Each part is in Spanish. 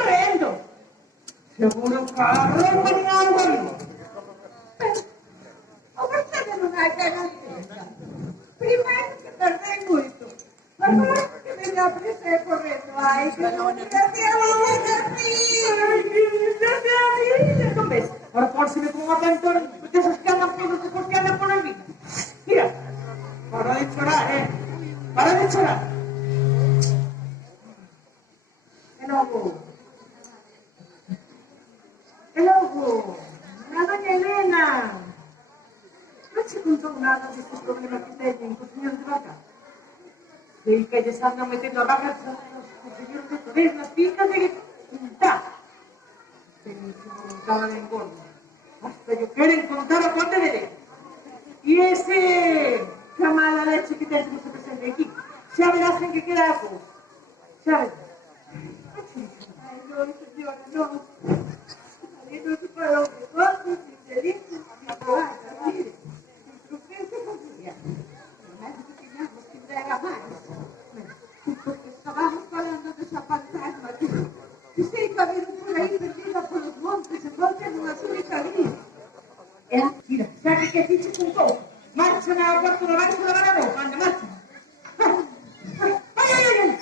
correndo. Seguro Carlo è maninato vivo. Ma perché non hai garantita? Prima che perdere questo. Ma poi che mi apri sei corretto, hai che non mi capire. Ora forse mi pongo a cantare, perché se schiama appunto, se schiama por la vita. Mira, para de llorar, para de llorar. E luego, la doña Elena, non ci contò nada di questo problema che tiene in questo signor de vaca. Sí, que ya están metiendo vacas, los señores de Torres, las pistas de punta. Benissimo, non stava de engordo. Hasta yo quiero contar a cuánto le dé. Y ese chamada leche que tenemos que presente aquí, ya verás en qué queda algo. ¿Sabes? Ay, no, señora, no. Ahí no se puede ocupar, ni se dice, ni se va, mire. Instrucción de familia. No es que teníamos que entregar más. Porque estábamos hablando de esa fantasma que se ha caído por ahí perdida por los montes, se falta en una única línea. Mira, sabe que fiche con todo. Marcha a cuarto de marcha de la mano, anda, marcha. ¡Ay, ay, ay!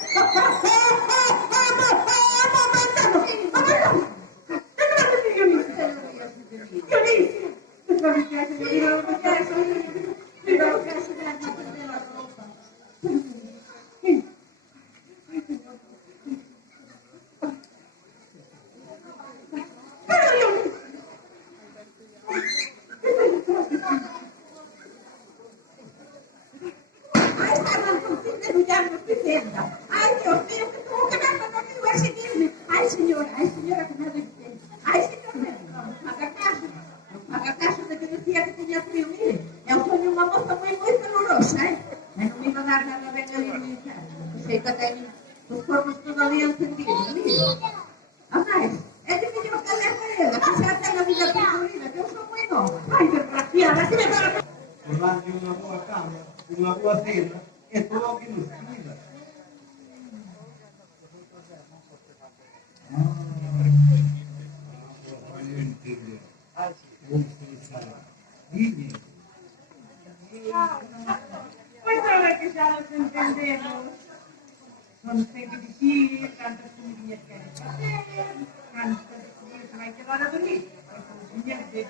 Ay, Dios mío, que tuvo que ver con lo que a seguirme. Ay, señora, que me dice. Ay, señora, haga caso de que decía que tenía frío. Mire, eu soy una moza muy calurosa, no me iba a dar nada de alimentar. Sei que tengo os fornos todavía encendidos, mire. Además, é que teño que hablar con ela, que xa ten a vida percorrida, que eu sou moi nova. Ay, desgraciada, que me para... Por darle unha boa cama, unha boa cena, é todo o que nos cuida. Pues ahora que ya los entendemos, no sé qué decir, tantas comidillas que hay que hacer, tantas que se va a quedar a dormir, pues siguiente.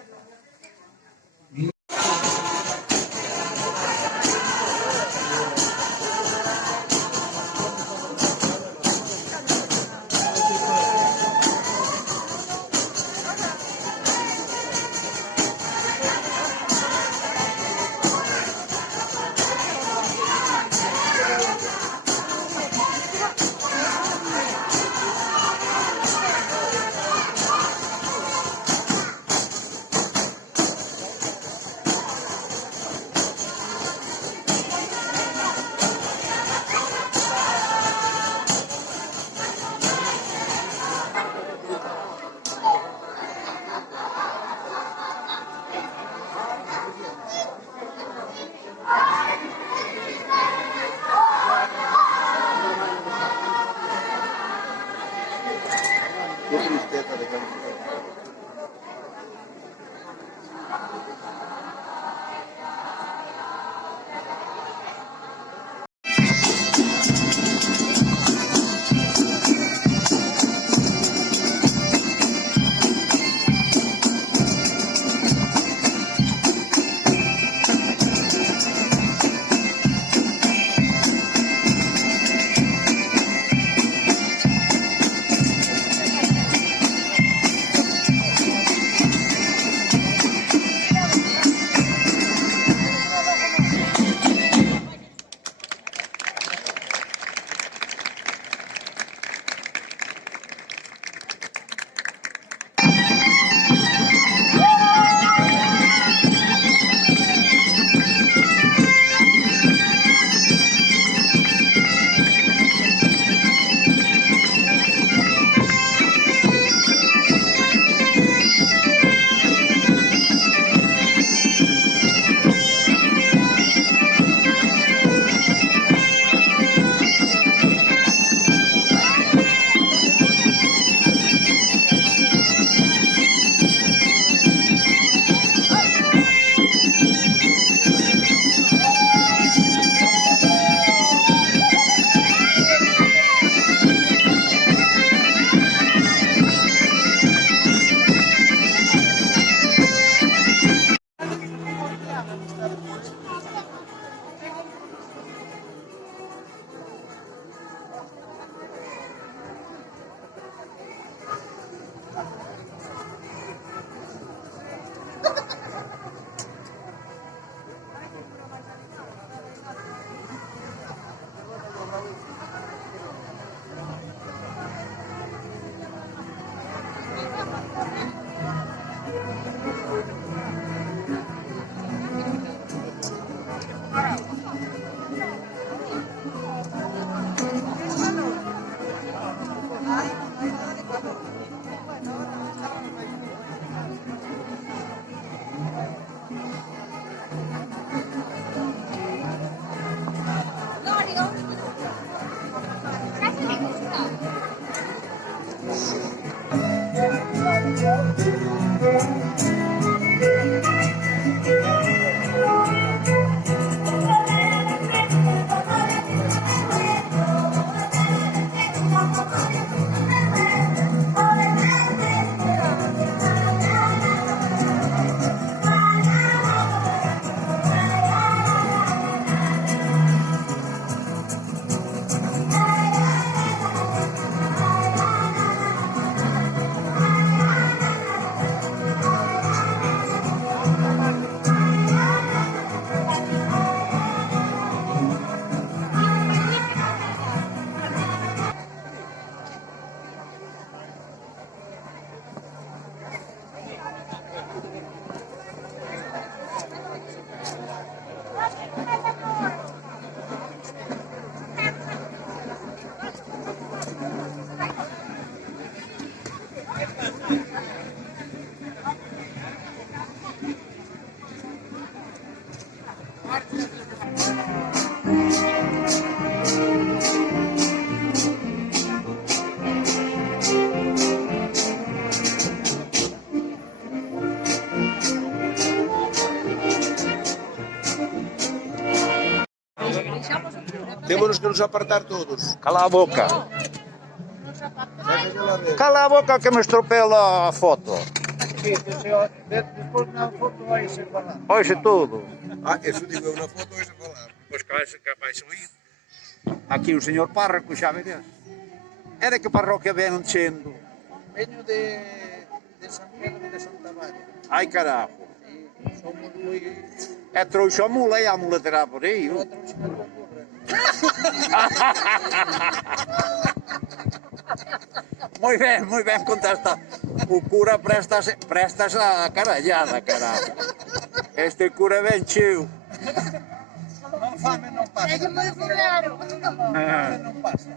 Qué tristeza de canción. Témonos que nos apartar todos. Cala a boca. Déjame la ver. Cala a boca que me estropea a foto. Despois na foto vai se falar. Oxe tudo. Ah, eso digo, una foto es a falar. Pois que vais oír. Aquí o señor párroco, xa vedes. É de que parroquia ven enchendo? Veño de San Pedro de Santa Maria. Ai carajo. E somos moi... É trouxo a mula e a mula terá por aí. Eu trouxe na concurra. Moi ben contesta. O cura prestas a carallada, carajo. Este cura ben cheo. Non fame non pasa. É moi raro. Non pasa.